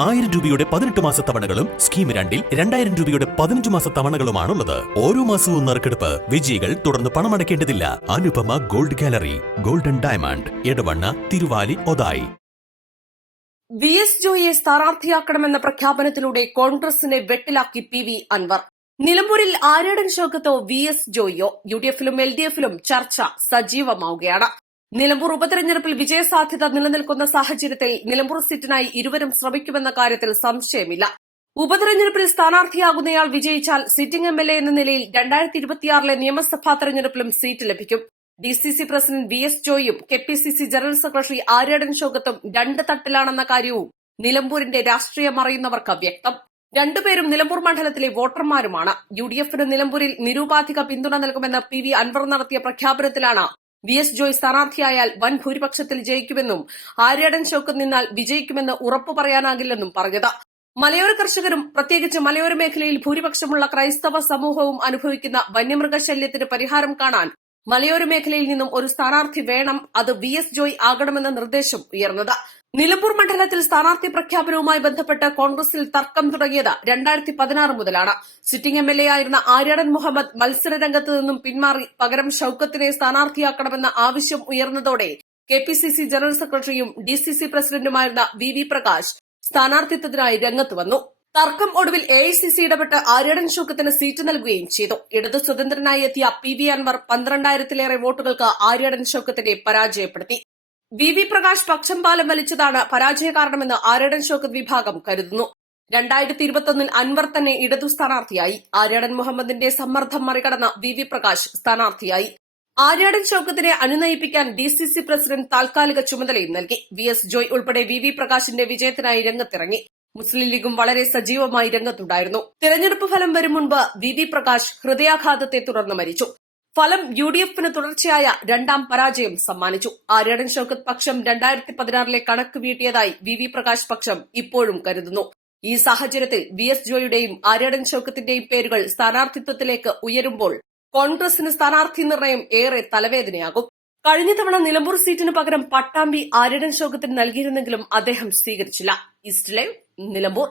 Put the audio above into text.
1000 രൂപയുടെ 18 മാസ തവണകളും സ്കീം 2-ൽ 2000 രൂപയുടെ 15 മാസ തവണകളുമാണുള്ളത്. ഓരോ മാസവും നറുക്കെടുപ്പ്. വിജയികൾ തുടർന്ന് പണമടയ്ക്കേണ്ടതില്ല. Anupama gold gallery, golden diamond, Edavanna, Thiruvali, Othayi. V S. ജോയിയെ സ്ഥാനാർത്ഥിയാക്കണമെന്ന പ്രഖ്യാപനത്തിലൂടെ കോൺഗ്രസിനെ വെട്ടിലാക്കി പി വി അൻവർ. നിലമ്പൂരിൽ ആര്യാടൻ ഷൗക്കത്തോ വി.എസ്. ജോയിയോ? യു.ഡി.എഫിലും എൽ.ഡി.എഫിലും ചർച്ച സജീവമാവുകയാണ്. നിലമ്പൂർ ഉപതെരഞ്ഞെടുപ്പിൽ വിജയസാധ്യത നിലനിൽക്കുന്ന സാഹചര്യത്തിൽ നിലമ്പൂർ സീറ്റിനായി ഇരുവരും ശ്രമിക്കുമെന്ന കാര്യത്തിൽ സംശയമില്ല. ഉപതെരഞ്ഞെടുപ്പിൽ സ്ഥാനാർത്ഥിയാകുന്നയാൾ വിജയിച്ചാൽ സിറ്റിംഗ് എം.എൽ.എ എന്ന നിലയിൽ 2026 നിയമസഭാ തെരഞ്ഞെടുപ്പിലും സീറ്റ് ലഭിക്കും. DCC president V S. ജോയിയും കെ.പി.സി.സി ജനറൽ സെക്രട്ടറി ആര്യാടൻ ഷൗക്കത്തും രണ്ട് തട്ടിലാണെന്ന കാര്യവും നിലമ്പൂരിന്റെ രാഷ്ട്രീയം അറിയുന്നവർക്ക് വ്യക്തം. രണ്ടുപേരും നിലമ്പൂർ മണ്ഡലത്തിലെ വോട്ടർമാരുമാണ്. യു.ഡി.എഫിന് നിലമ്പൂരിൽ നിരൂപാധിക പിന്തുണ നൽകുമെന്ന് പി വി അൻവർ നടത്തിയ പ്രഖ്യാപനത്തിലാണ് വി.എസ്. ജോയ് സ്ഥാനാർത്ഥിയായാൽ വൻ ഭൂരിപക്ഷത്തിൽ ജയിക്കുമെന്നും ആര്യാടൻ ഷൗക്കത്ത് നിന്നാൽ വിജയിക്കുമെന്ന് ഉറപ്പു പറയാനാകില്ലെന്നും പറഞ്ഞത്. മലയോര കർഷകരും പ്രത്യേകിച്ച് മലയോര മേഖലയിൽ ഭൂരിപക്ഷമുള്ള ക്രൈസ്തവ സമൂഹവും അനുഭവിക്കുന്ന വന്യമൃഗശല്യത്തിന് പരിഹാരം കാണാൻ മലയോര മേഖലയിൽ നിന്നും ഒരു സ്ഥാനാർത്ഥി വേണം, അത് വി.എസ്. ജോയ് ആകണമെന്ന നിർദ്ദേശം ഉയർന്നത്. നിലമ്പൂർ മണ്ഡലത്തിൽ സ്ഥാനാർത്ഥി പ്രഖ്യാപനവുമായി ബന്ധപ്പെട്ട് കോൺഗ്രസിൽ തർക്കം തുടങ്ങിയത് 2016 മുതലാണ്. സിറ്റിംഗ് എം.എൽ.എ ആയിരുന്ന ആര്യാടൻ മുഹമ്മദ് മത്സരരംഗത്ത് നിന്നും പിന്മാറി പകരം ഷൗക്കത്തിനെ സ്ഥാനാർത്ഥിയാക്കണമെന്ന ആവശ്യം ഉയർന്നതോടെ കെ.പി.സി.സി ജനറൽ സെക്രട്ടറിയും ഡി.സി.സി പ്രസിഡന്റുമായിരുന്ന വി പ്രകാശ് സ്ഥാനാർത്ഥിത്വത്തിനായി രംഗത്ത് വന്നു. തർക്കം ഒടുവിൽ എ.ഐ.സി.സി ഇടപെട്ട് ആര്യാടൻ ഷൗക്കത്തിന് സീറ്റ് നൽകുകയും ചെയ്തു. ഇടതു സ്വതന്ത്രനായി എത്തിയ പി വി അൻവർ 12,000-ലേറെ വോട്ടുകൾക്ക് ആര്യാടൻ ഷൗക്കത്തിനെ പരാജയപ്പെടുത്തി. വി പ്രകാശ് പക്ഷം പാലം വലിച്ചതാണ് പരാജയ കാരണമെന്ന് ആര്യാടൻ ഷൗക്കത്ത് വിഭാഗം കരുതുന്നു. 2021 അൻവർ തന്നെ ഇടതു സ്ഥാനാർത്ഥിയായി. ആര്യാടൻ മുഹമ്മദിന്റെ സമ്മർദ്ദം മറികടന്ന വി പ്രകാശ് സ്ഥാനാർത്ഥിയായി. ആര്യാടൻ ഷൗക്കത്തിനെ അനുനയിപ്പിക്കാൻ ഡി.സി.സി പ്രസിഡന്റ് താൽക്കാലിക ചുമതലയും നൽകി. വി.എസ്. ജോയ് ഉൾപ്പെടെ വി പ്രകാശിന്റെ വിജയത്തിനായി രംഗത്തിറങ്ങി. മുസ്ലിം ലീഗും വളരെ സജീവമായി രംഗത്തുണ്ടായിരുന്നു. തെരഞ്ഞെടുപ്പ് ഫലം വരും മുൻപ് വി പ്രകാശ് ഹൃദയാഘാതത്തെ തുടർന്ന് മരിച്ചു. ഫലം യു.ഡി.എഫിന് തുടർച്ചയായ രണ്ടാം പരാജയം സമ്മാനിച്ചു. ആര്യാടൻ ഷൗക്കത്ത് പക്ഷം 2016 കണക്ക് വീട്ടിയതായി വി പ്രകാശ് പക്ഷം ഇപ്പോഴും കരുതുന്നു. ഈ സാഹചര്യത്തിൽ വി.എസ്. ജോയിയുടെയും ആര്യാടൻ ഷൗക്കത്തിന്റെയും പേരുകൾ സ്ഥാനാർത്ഥിത്വത്തിലേക്ക് ഉയരുമ്പോൾ കോൺഗ്രസിന് സ്ഥാനാർത്ഥി നിർണയം ഏറെ തലവേദനയാകും. കഴിഞ്ഞ തവണ നിലമ്പൂർ സീറ്റിന് പകരം പട്ടാമ്പി ആര്യാടൻ ഷൗക്കത്തിന് നൽകിയിരുന്നെങ്കിലും അദ്ദേഹം സ്വീകരിച്ചില്ല. East live, Nilambur.